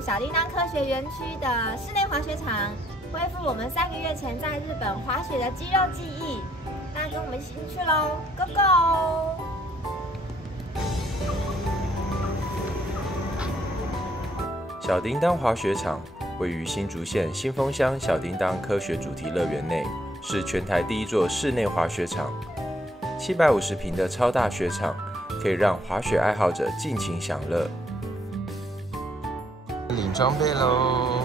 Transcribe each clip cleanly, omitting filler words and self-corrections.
小叮当科学园区的室内滑雪场恢复我们3个月前在日本滑雪的肌肉记忆，那跟我们一起进去喽 ，Go Go！ 小叮当滑雪场位于新竹县新丰乡小叮当科学主题乐园内，是全台第1座室内滑雪场。750平的超大雪场，可以让滑雪爱好者尽情享乐。领装备喽！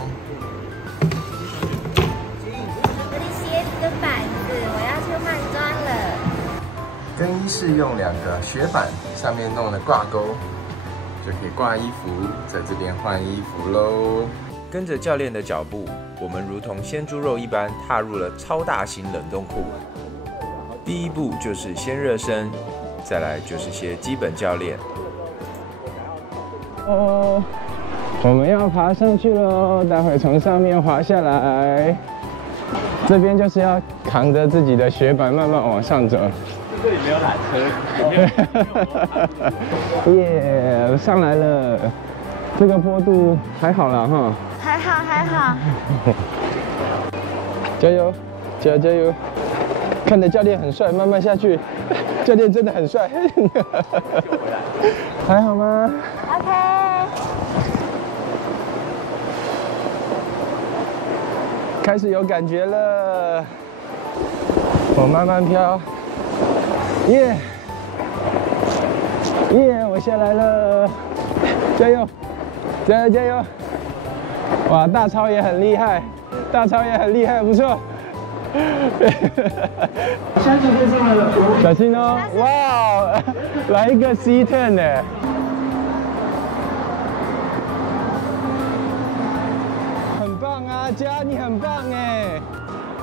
我的鞋子跟板子，我要去换装了。更衣室用2个雪板，上面弄了挂钩，就可以挂衣服，在这边换衣服喽。跟着教练的脚步，我们如同鲜猪肉一般踏入了超大型冷冻库。第一步就是先热身，再来就是些基本教练。哦。我们要爬上去喽，待会从上面滑下来。这边就是要扛着自己的雪板慢慢往上走。这里没有缆车。耶，上来了。这个坡度还好啦哈。还好还好。加油，加油加油！看着教练很帅，慢慢下去。教练真的很帅。还好吗 ？OK。开始有感觉了，我慢慢飘，耶耶，我下来了，加油，加油加油！哇，大超也很厉害，大超也很厉害，不错。下次就上来了，小心哦！哇，来一个 C turn 呢。佳，你很棒哎，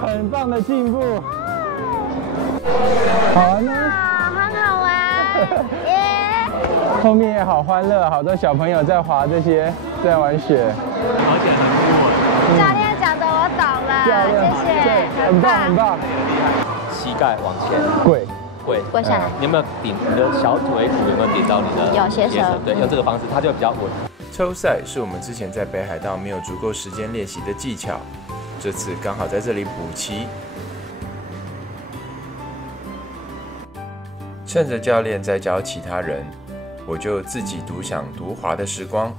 很棒的进步，好玩吗？很好玩，耶！后面也好欢乐，好多小朋友在滑这些，在玩雪，而且很酷。教练讲的我懂了，谢谢，很棒很棒。膝盖往前，跪下来。你有没有顶你的小腿骨有没有顶到你的？有鞋舌。对，用这个方式，它就会比较稳。抽赛是我们之前在北海道没有足够时间练习的技巧，这次刚好在这里补齐。趁着教练在教其他人，我就自己独享独滑的时光，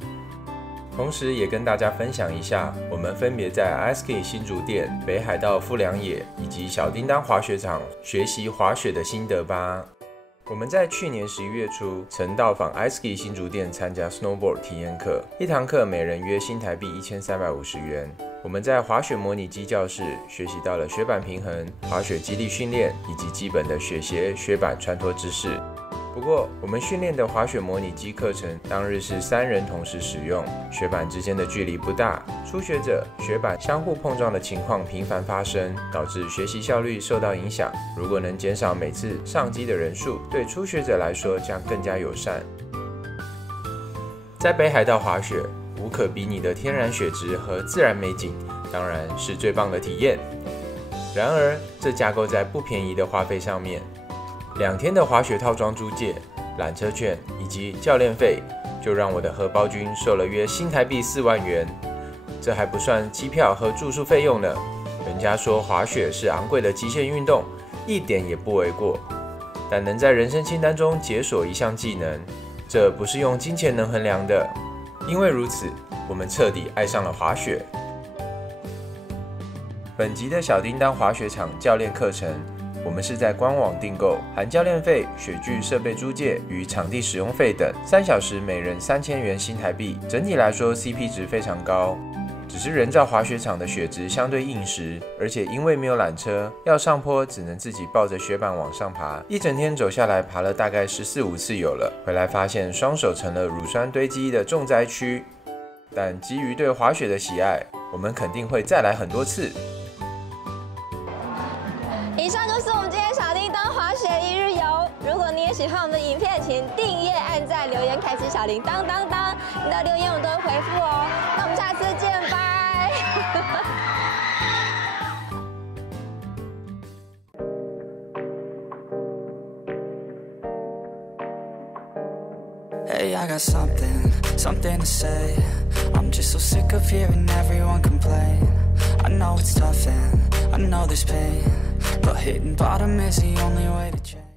同时也跟大家分享一下我们分别在 iSki 新竹店、北海道富良野以及小叮当滑雪场学习滑雪的心得吧。我们在去年11月初曾到访 iSki 新竹店参加 snowboard 体验课，一堂课每人约新台币1350元。我们在滑雪模拟机教室学习到了雪板平衡、滑雪肌力训练以及基本的雪鞋、雪板穿脱知识。不过，我们训练的滑雪模拟机课程当日是3人同时使用，雪板之间的距离不大，初学者雪板相互碰撞的情况频繁发生，导致学习效率受到影响。如果能减少每次上机的人数，对初学者来说将更加友善。在北海道滑雪，无可比拟的天然雪质和自然美景，当然是最棒的体验。然而，这架构在不便宜的花费上面。2天的滑雪套装租借、缆车券以及教练费，就让我的荷包均收了约新台币4万元。这还不算机票和住宿费用呢。人家说滑雪是昂贵的极限运动，一点也不为过。但能在人生清单中解锁一项技能，这不是用金钱能衡量的。因为如此，我们彻底爱上了滑雪。本集的小叮当滑雪场教练课程，我们是在官网订购，含教练费、雪具设备租借与场地使用费等，3小时每人3000元新台币。整体来说 CP 值非常高。只是人造滑雪场的雪质相对硬实，而且因为没有缆车，要上坡只能自己抱着雪板往上爬，一整天走下来爬了大概14、15次有了。回来发现双手成了乳酸堆积的重灾区。但基于对滑雪的喜爱，我们肯定会再来很多次。以上就是我们今天小叮当滑雪果喜欢我们的影片，请订阅、按赞、留言、开启小铃铛，你的留言我都会回复哦。那我们下次见，拜。Hey, I got something to say. I'm just so sick of hearing everyone complain. I know it's tough and I know there's pain, but hitting bottom is the only way to change.